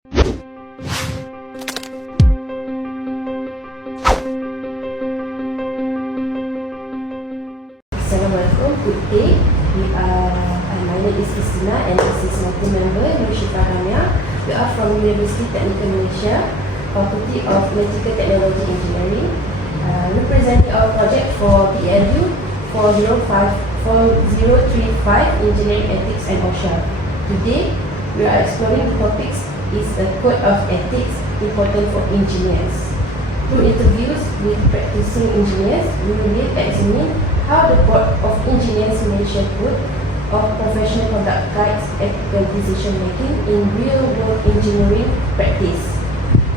Assalamualaikum, good day. My name is QISTINA and this is my team member, Syifa, Damia. We are from University Technical Malaysia, Faculty of Electrical Technology Engineering, representing our project for BLU 4035 Engineering Ethics and OSHA. Today, we are exploring the topics is a code of ethics important for engineers. Through interviews with practicing engineers, we will examine how the Board of Engineers Malaysia Code of Professional Conduct guides ethical decision making in real-world engineering practice.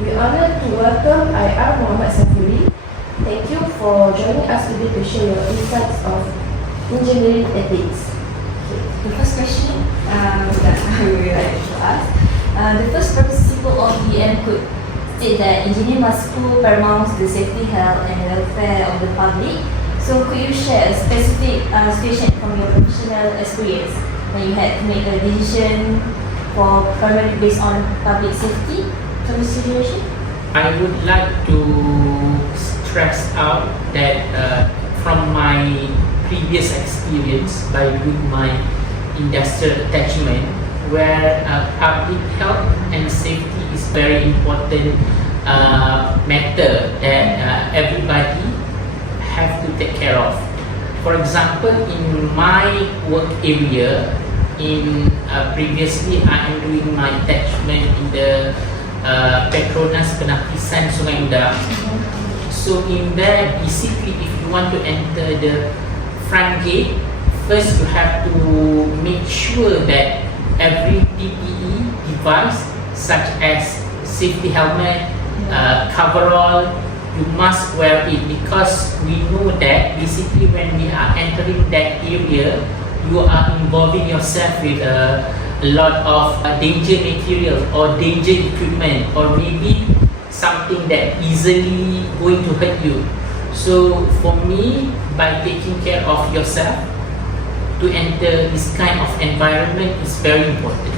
We are honored to welcome IR Muhammad Safuri. Thank you for joining us today to share your insights of engineering ethics. The first question that I would like to ask, the first principle of the BM Code state that engineer must put paramount the safety, health and welfare of the public. So could you share a specific situation from your professional experience when you had to make a decision for primarily based on public safety from the situation? I would like to stress out that from my previous experience by doing my industrial attachment, where public health and safety is very important matter that everybody have to take care of. For example, in my work area, previously I am doing my attachment in the Petronas Penapisan Sungai Udang. So in there, basically, if you want to enter the front gate, first you have to make sure that every PPE device, such as safety helmet, coverall, you must wear it, because we know that basically when we are entering that area, you are involving yourself with a lot of danger material or danger equipment, or maybe something that easily going to hurt you. So for me, by taking care of yourself to enter this kind of environment is very important.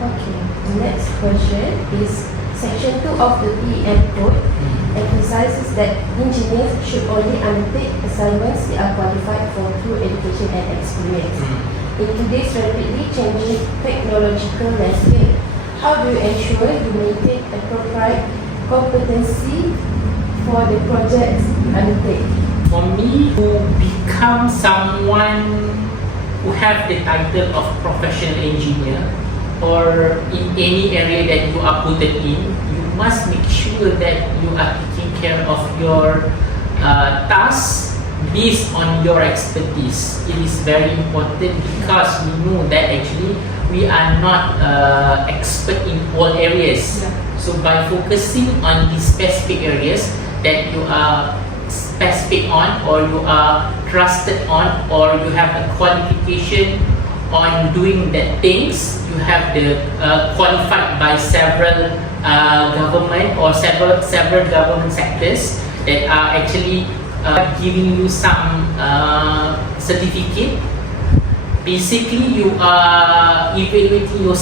Okay, the next question is Section 2 of the BM Code emphasizes that engineers should only undertake assignments they are qualified for through education and experience. In today's rapidly changing technological landscape, how do you ensure you maintain appropriate competency for the projects you undertake? For me, to become someone who have the title of professional engineer, or in any area that you are put in, you must make sure that you are taking care of your tasks based on your expertise. It is very important because we know that actually we are not expert in all areas. So by focusing on these specific areas that you are specific on, or you are trusted on, or you have a qualification on doing that things, you have the qualified by several government or several government sectors that are actually giving you some certificate. Basically, you are evaluating your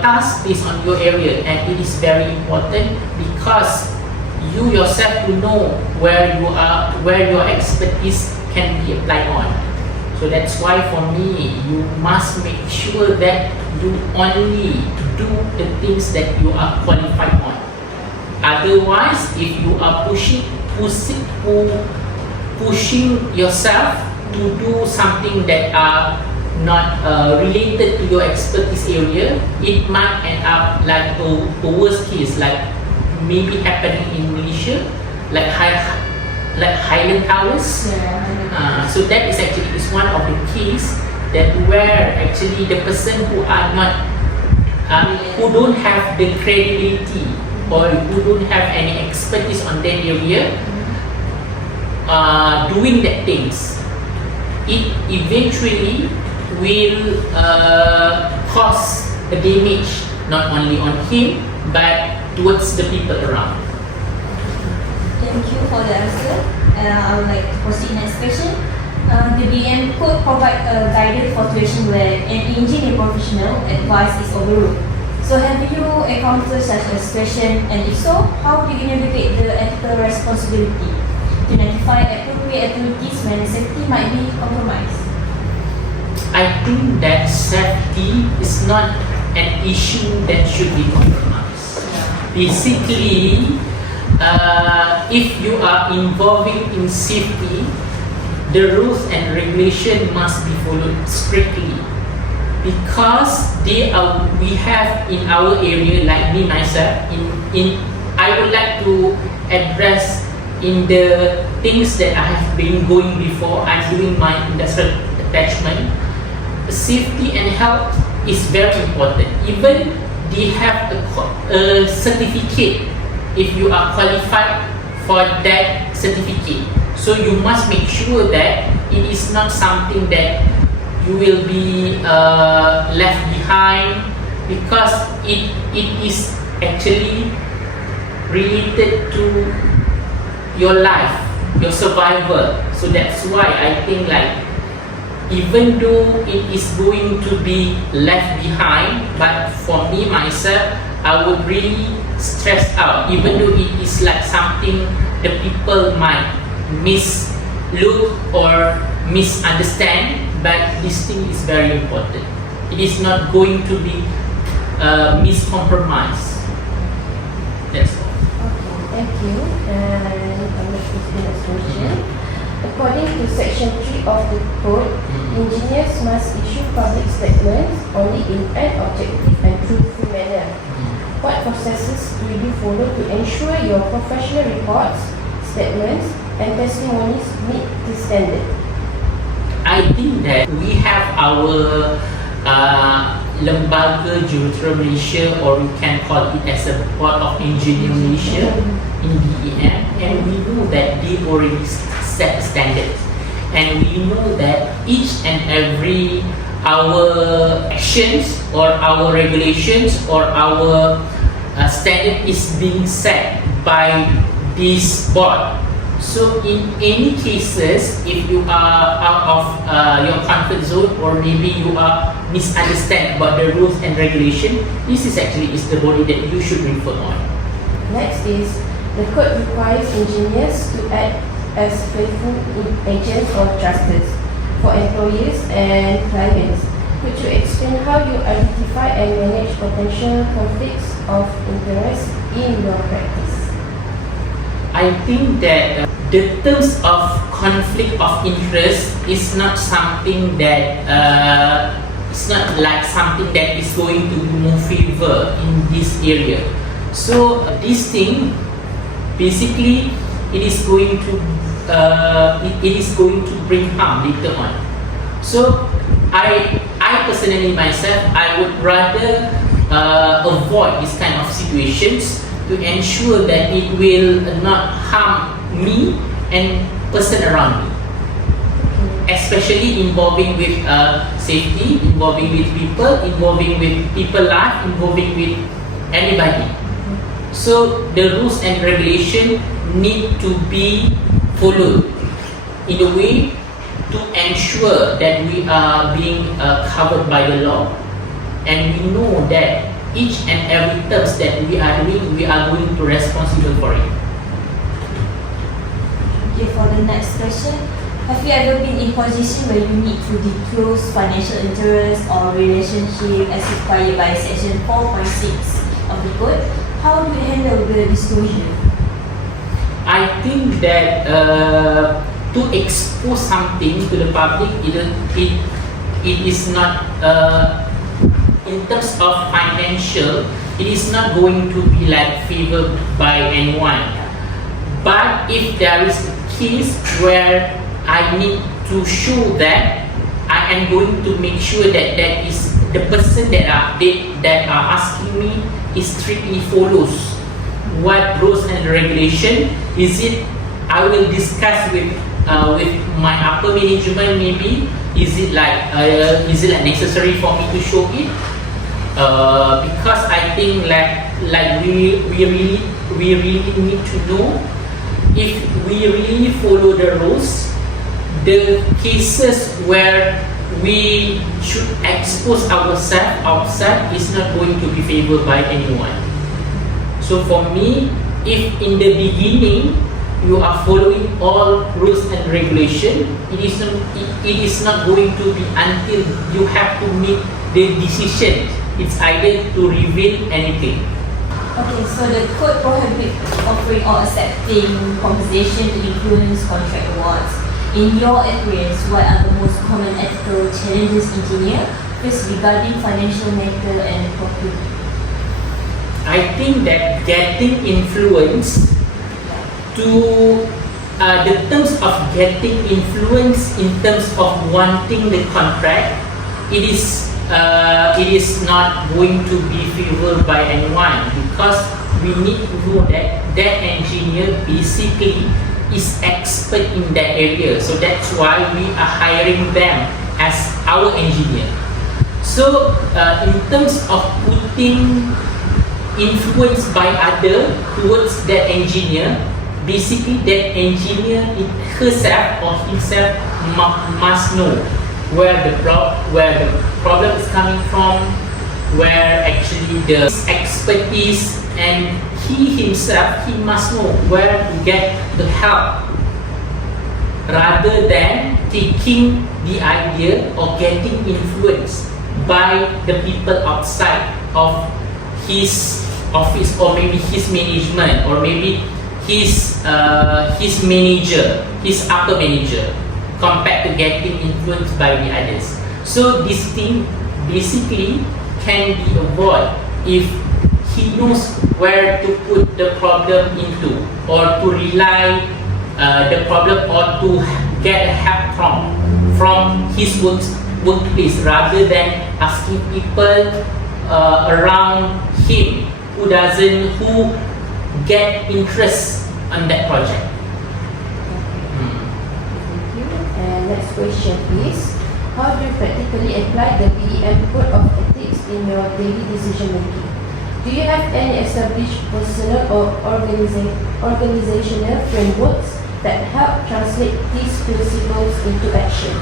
task based on your area, and it is very important because you yourself to know where you are, where your expertise can be applied on. So that's why for me, you must make sure that you only do the things that you are qualified on. Otherwise, if you are pushing yourself to do something that are not related to your expertise area, it might end up like a worst case, like maybe happening in Malaysia, like Highland Towers. So that is actually one of the case that where actually the person who are not who don't have the credibility or who don't have any expertise on that area doing that things, it eventually will cause a damage not only on him but towards the people around. Thank you for the answer. I would like to proceed next question. The BM Code provides a guidance for situation where an engineer professional advice is overruled. So have you encountered such a situation, and if so, how do you navigate the ethical responsibility to identify appropriate activities when safety might be compromised? I think that safety is not an issue that should be compromised. Basically, if you are involving in safety, the rules and regulation must be followed strictly, because we have in our area, like me myself, I would like to address in the things that I have been going before. I'm doing my industrial attachment. Safety and health is very important. Even they have a certificate if you are qualified for that certificate. So you must make sure that it is not something that you will be left behind, because it is actually related to your life, your survival. So that's why I think like, even though it is going to be left behind, but for me myself, I would really stress out, even though it is like something the people might mislook or misunderstand, but this thing is very important. It is not going to be miscompromised. That's all. Okay, thank you. And I'm going to the next question. According to Section 3 of the Code, engineers must issue public statements only in an objective and truthful manner. What processes do you follow to ensure your professional reports, statements, and testimonies meet this standard? I think that we have our Lembaga Juruterang Malaysia, or we can call it as a Board of Engineer Malaysia in BEM, and we know that they already set standards, and we know that each and every our actions or our regulations or our standard is being set by this board. So in any cases, if you are out of your comfort zone, or maybe you are misunderstand about the rules and regulation, this is actually the body that you should refer on. Next is, the code requires engineers to act as faithful agents or trusters for employees and clients. Could you explain how you identify and manage potential conflicts of interest in your practice? I think that the terms of conflict of interest is not something that it's not like something that is going to be more favor in this area. So this thing, basically, it is going to bring harm later on. So I personally myself, I would rather avoid this kind of situations to ensure that it will not harm me and person around me, especially involving with safety, involving with people life, involving with anybody. So the rules and regulation need to be followed in a way to ensure that we are being covered by the law, and we know that each and every terms that we are doing, we are going to responsible for it. Okay, for the next question, have you ever been in position where you need to disclose financial interest or relationship as required by Section 4.6 of the Code? How do you handle the disclosure? I think that to expose something to the public, it is not in terms of financial, it is not going to be like favored by anyone. But if there is a case where I need to show that, I am going to make sure that that is the person that are asking me is strictly follows what rules and regulation. Is it? I will discuss with my upper management. Maybe is it like necessary for me to show it? Because I think like we really need to know if we really follow the rules. The cases where we should expose ourselves outside is not going to be favored by anyone. So for me, if in the beginning you are following all rules and regulation, it is not going to be until you have to make the decision. It's either to reveal anything. Okay, so the code prohibits offering or accepting compensation to influence contract awards. In your experience, what are the most common ethical challenges engineers face regarding financial matter and profit? I think that getting influence to the terms of getting influence in terms of wanting the contract, it is not going to be favored by anyone, because we need to know that that engineer basically is expert in that area. So that's why we are hiring them as our engineer. So in terms of putting influence by other towards that engineer, basically that engineer herself or himself must know where the problem is coming from, where actually the expertise, and he himself, he must know where to get the help, rather than taking the idea or getting influenced by the people outside of his office, or maybe his management, or maybe his manager, his upper manager, compared to getting influenced by the others. So this thing basically can be avoided if he knows where to put the problem into, or to rely the problem, or to get help from his workplace, rather than asking people around him who get interest on that project. Thank you. And next question is, how do you practically apply the BEM code of ethics in your daily decision making? Do you have any established personal or organizational frameworks that help translate these principles into action?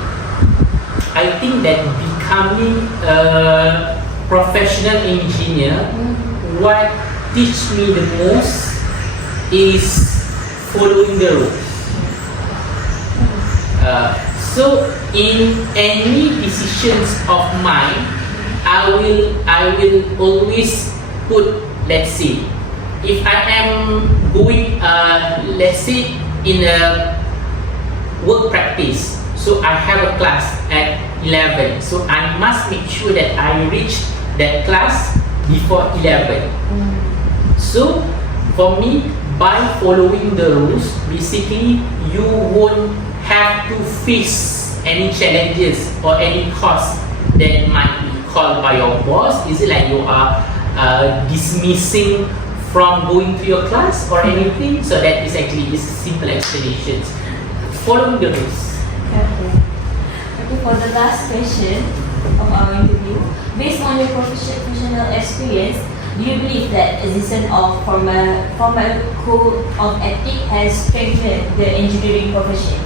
I think that becoming a professional engineer, what teach me the most is following the rules. So in any decisions of mine, I will always put, let's say, if I am going, let's say in a work practice, so I have a class at 11, so I must make sure that I reach that class before 11. So for me, by following the rules, basically you won't have to face any challenges or any cost that might be called by your boss. Is it like you are dismissing from going to your class or anything? So that is actually is simple explanations. Following the rules. Okay, for the last question of our interview, based on your professional experience, do you believe that existence of formal code of ethics has strengthened the engineering profession?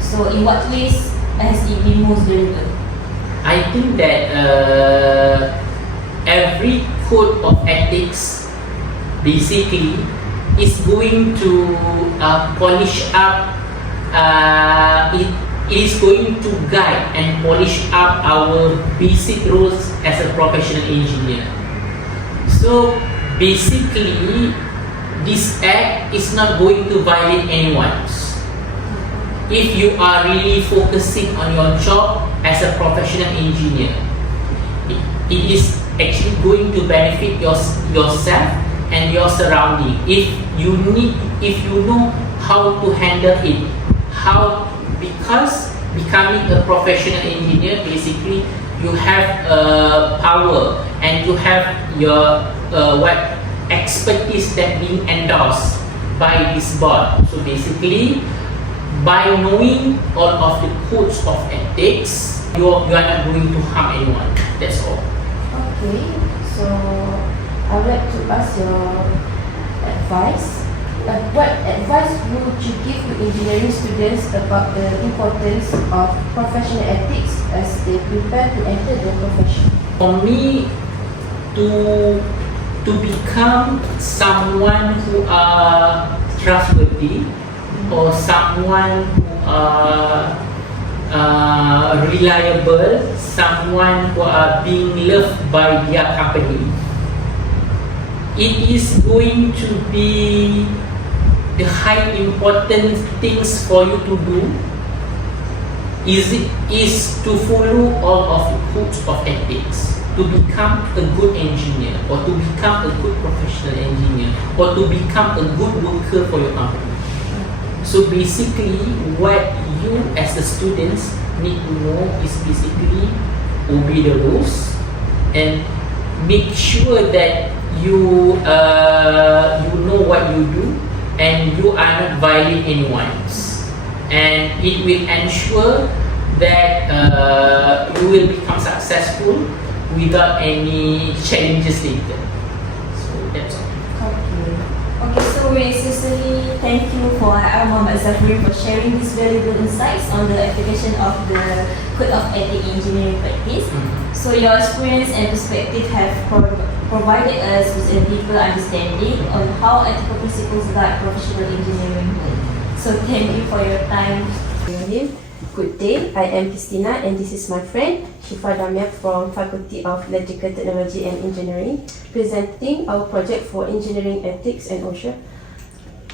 So in what ways has it been most valuable? I think that every code of ethics basically is going to polish up, it is going to guide and polish up our basic roles as a professional engineer. So basically, this act is not going to violate anyone's. If you are really focusing on your job as a professional engineer, it is actually going to benefit yourself and your surrounding. If you know how to handle it, because becoming a professional engineer, basically you have power and you have your expertise that being endorsed by this board. So basically, by knowing all of the codes of ethics, you are not going to harm anyone. That's all. Okay, so I would like to ask your advice What advice would you give to engineering students about the importance of professional ethics as they prepare to enter the profession? For me, to become someone who are trustworthy or someone who are reliable, someone who are being loved by their company, it is going to be the high important things for you to do is to follow all of the codes of ethics, to become a good engineer or to become a good professional engineer or to become a good worker for your company. So basically what you as the students need to know is basically obey the rules and make sure that you know what you do and you are not violating anyone's, and it will ensure that you will become successful without any challenges later. So that's all. Okay, so we sincerely thank you for Muhammad Zafri for sharing these valuable insights on the application of the Code of Ethics in Engineering Practice. So your experience and perspective have provided us with a deeper understanding on how ethical principles guide professional engineering work. So thank you for your time. Good day, I am QISTINA and this is my friend Syifa Damia from Faculty of Electrical Technology and Engineering, presenting our project for Engineering Ethics and OSHA.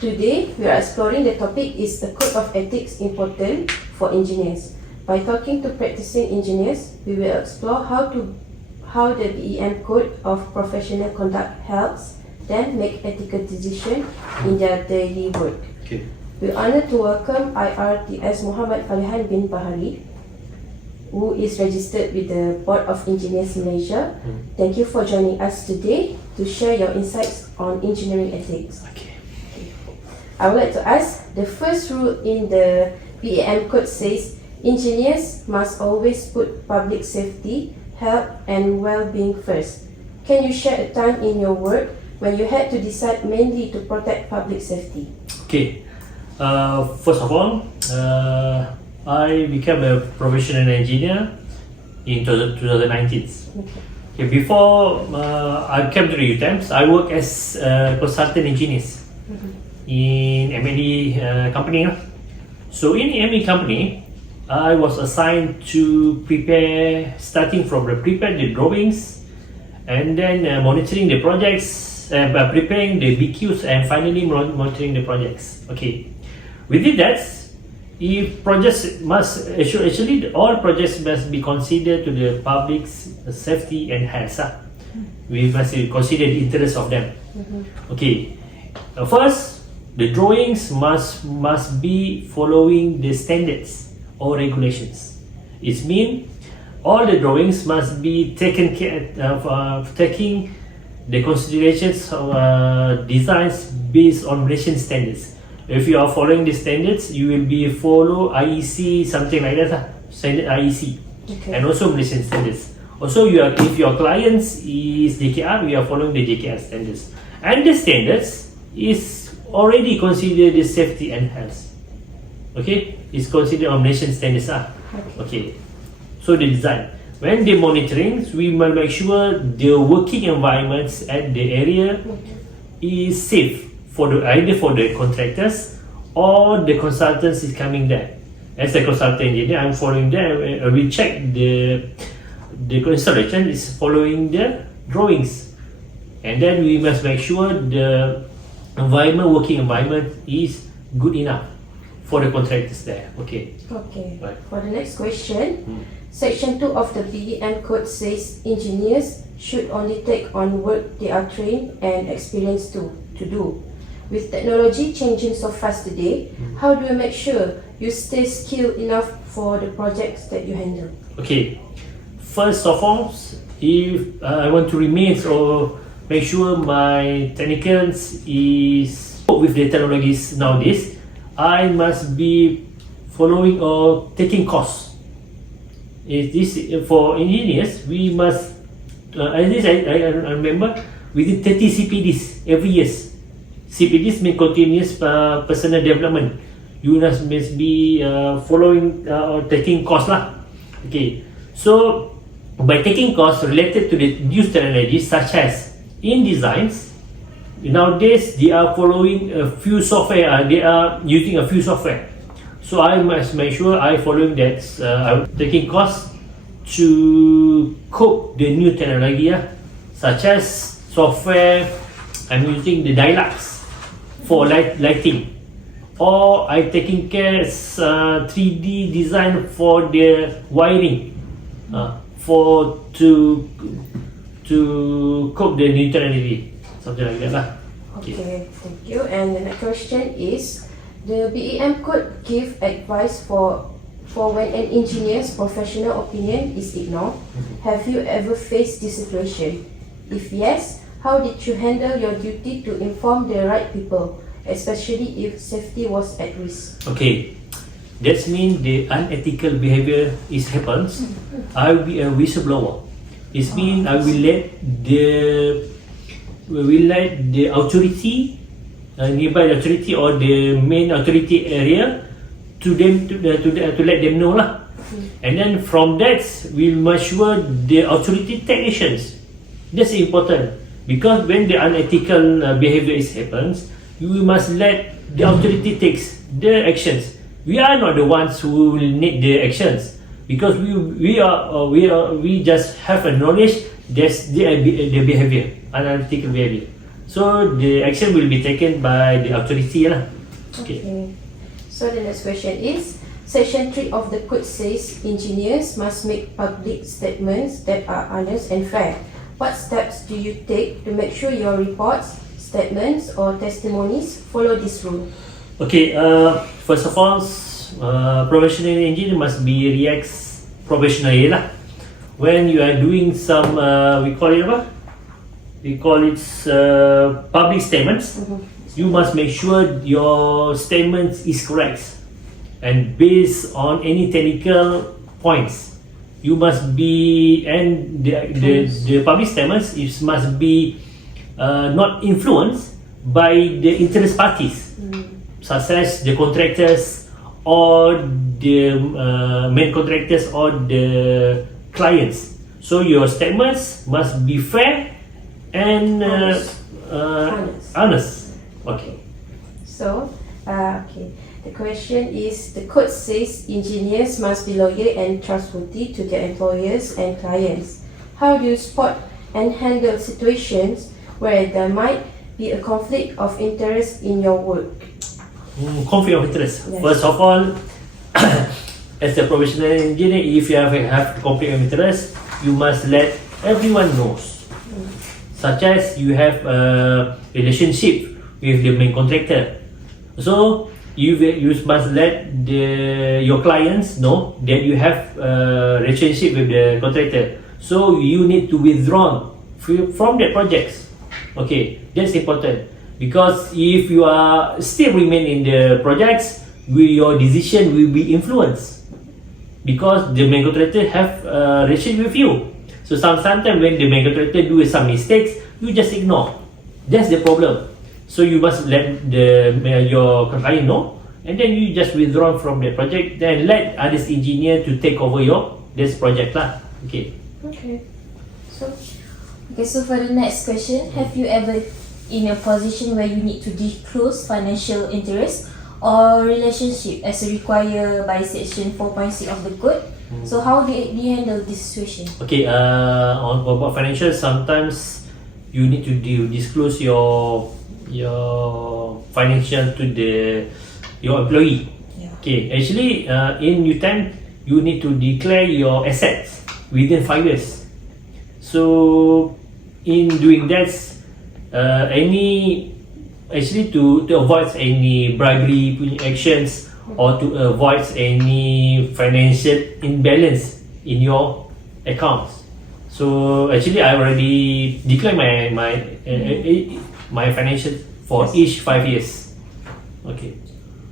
Today, we are exploring the topic is the Code of Ethics important for engineers. By talking to practicing engineers, we will explore how the BEM Code of Professional Conduct helps them make ethical decisions in their daily work. Okay. We are honored to welcome IRTS Muhammad Falihan bin Bahari, who is registered with the Board of Engineers Malaysia. Thank you for joining us today to share your insights on engineering ethics. Okay. I would like to ask, the first rule in the BEM Code says engineers must always put public safety, health and well-being first. Can you share a time in your work when you had to decide mainly to protect public safety? Okay. First of all, I became a professional engineer in 2019. Okay, before I came to the UTEMS, I worked as a consultant engineer in M&E company. So in M&E company, I was assigned to prepare, starting from prepare the drawings and then monitoring the projects, preparing the BQs and finally monitoring the projects. Okay. Within that, if projects must actually all projects must be considered to the public's safety and health. We must consider the interest of them. Okay. First, the drawings must be following the standards or regulations. It means all the drawings must be taken care of, taking the considerations of designs based on Malaysian standards. If you are following the standards, you will be follow IEC, something like that, standard IEC, and also Malaysian standards. Also, if your clients is JKR, we are following the JKR standards, and the standards is already considered the safety and health. Okay, it's considered on Malaysian standards. Okay, so the design. When the monitoring, we must make sure the working environments at the area is safe for either for the contractors or the consultants is coming there. As a consultant engineer, I'm following them. We check the installation is following the drawings, and then we must make sure the working environment is good enough for the contractors there. Okay. Okay. Right. For the next question, Section 2 of the BEM Code says engineers should only take on work they are trained and experienced to do. With technology changing so fast today, how do you make sure you stay skilled enough for the projects that you handle? Okay. First of all, if I want to remain or make sure my technicals is with the technologies nowadays, I must be following or taking course. For engineers, we must, at least I remember, within 30 CPDs every year. CPDs mean continuous personal development. You must be following or taking course lah. Okay, so by taking course related to the new technologies such as in designs, nowadays they are following a few software. They are using a few software. So I must make sure I following that. I'm taking course to cope the new technology, such as software. I'm using the Dialux for lighting, or I taking care 3D design for the wiring, for to cope the new technology, something like that lah. Okay, thank you. And the next question is, the BEM could give advice for when an engineer's professional opinion is ignored. Have you ever faced this situation? If yes, how did you handle your duty to inform the right people, especially if safety was at risk? Okay, that means the unethical behavior is happens. I will be a whistleblower. It means I will let the authority, nearby authority or the main authority area, to let them know lah. And then from that we make sure the authority take actions. That's important, because when the unethical behavior is happens, you must let the authority takes the actions. We are not the ones who will need the actions, because we just have a knowledge that's the behavior, unethical behavior. So the action will be taken by the authority lah. Okay. So the next question is, Section 3 of the Code says engineers must make public statements that are honest and fair. What steps do you take to make sure your reports, statements or testimonies follow this rule? Okay, first of all, professional engineer must be reacts professionally lah. When you are doing some, we call it apa? We call it public statements. You must make sure your statement is correct and based on any technical points. You must be, and the public statements must be not influenced by the interest parties, such as the contractors or the main contractors or the clients. So your statements must be fair and honest. Okay. So, okay. The question is, the code says engineers must be loyal and trustworthy to their employers and clients. How do you spot and handle situations where there might be a conflict of interest in your work? Conflict of interest. Yes. First of all, as a professional engineer, if you have conflict of interest, you must let everyone knows. Such as you have a relationship with the main contractor, so you must let your clients know that you have a relationship with the contractor. So you need to withdraw from the projects. Okay, that's important, because if you are still remain in the projects, your decision will be influenced, because the main contractor have a relationship with you. So sometimes when the main contractor do some mistakes, you just ignore. That's the problem. So you must let your client know, and then you just withdraw from the project. Then let other engineer to take over this project lah. Okay. Okay. So for the next question, have you ever in a position where you need to disclose financial interest or relationship as required by section 4.6 of the code? So how do you handle this situation? Okay. On about financial, sometimes you need to disclose your financial to your employee. Yeah. Okay. Actually, in new time, you need to declare your assets within 5 years. So in doing that, to avoid any bribery actions or to avoid any financial imbalance in your accounts. So actually, I already declared my financial for each 5 years. Okay.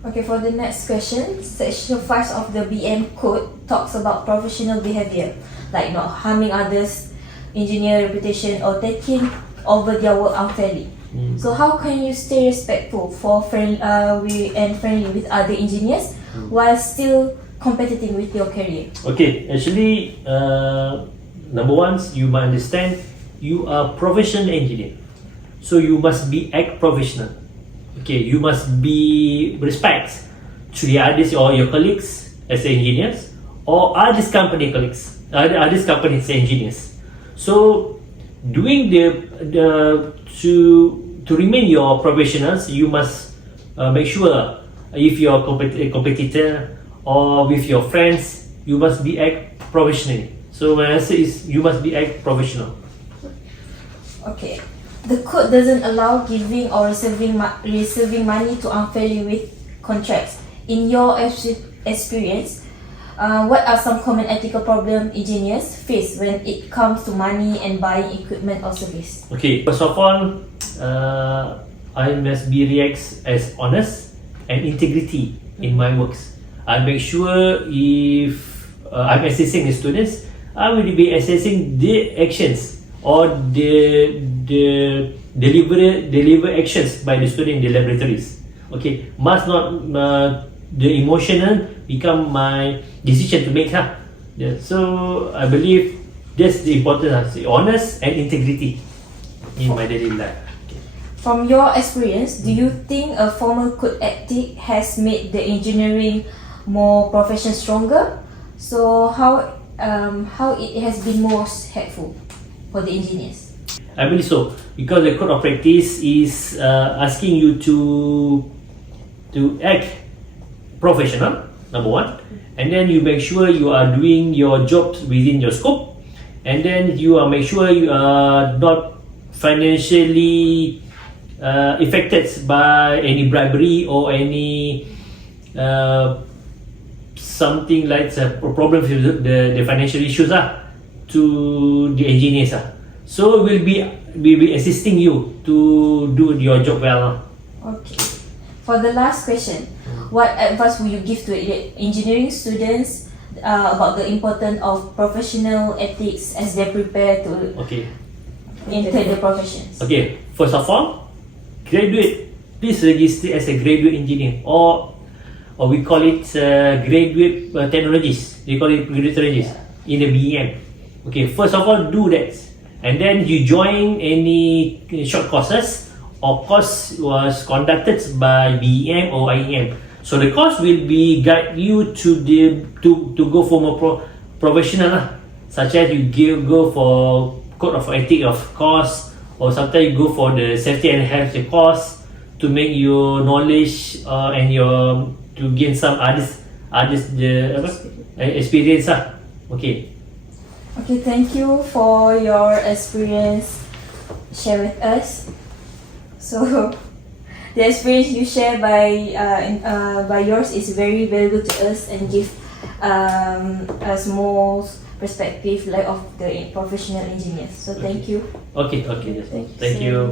Okay, for the next question, section 5 of the BM code talks about professional behavior, like not harming others, engineer reputation, or taking over their work unfairly. So how can you stay respectful and friendly with other engineers while still competing with your career? Okay, actually, number one, you must understand you are professional engineer, so you must be act professional. Okay, you must be respect to the others or your colleagues as engineers or others company colleagues, others companies engineers. So doing to remain your professionals, you must make sure if you're a competitor or with your friends, you must be act professionally. So when I say is you must be act professional. Okay. The code doesn't allow giving or receiving money to unfairly with contracts. In your experience, what are some common ethical problems engineers face when it comes to money and buying equipment or service? Okay, first of all, I must be react as honest and integrity in my works. I make sure if I'm assessing the students, I will be assessing the actions or the deliver actions by the student in the laboratories. Okay, must not the emotional become my decision to make. Yeah. So I believe that's the importance of honest and integrity in my daily life. From your experience, do you think a formal code ethic has made the engineering more professional stronger? So how it has been most helpful for the engineers? I believe so, because the code of practice is asking you to act professional, number one, and then you make sure you are doing your jobs within your scope, and then you are make sure you are not financially affected by any bribery or any something like problems with the financial issues to the engineers. So we'll be assisting you to do your job well. Okay. For the last question, what advice will you give to engineering students about the importance of professional ethics as they prepare to enter the professions? Okay, first of all, please register as a graduate engineer or we call it graduate technologies. They call it graduate technologies in the BEM. Okay, first of all, do that, and then you join any short courses or course was conducted by BEM or IEM. So the course will be guide you to go for more professional, such as you go for code of ethics of course, or sometimes you go for the safety and health course to make your knowledge and your to gain some others experience. Okay. Okay, thank you for your experience share with us. So the experience you share by yours is very valuable to us and give us more perspective like of the professional engineers. So thank you. Okay. Thank you.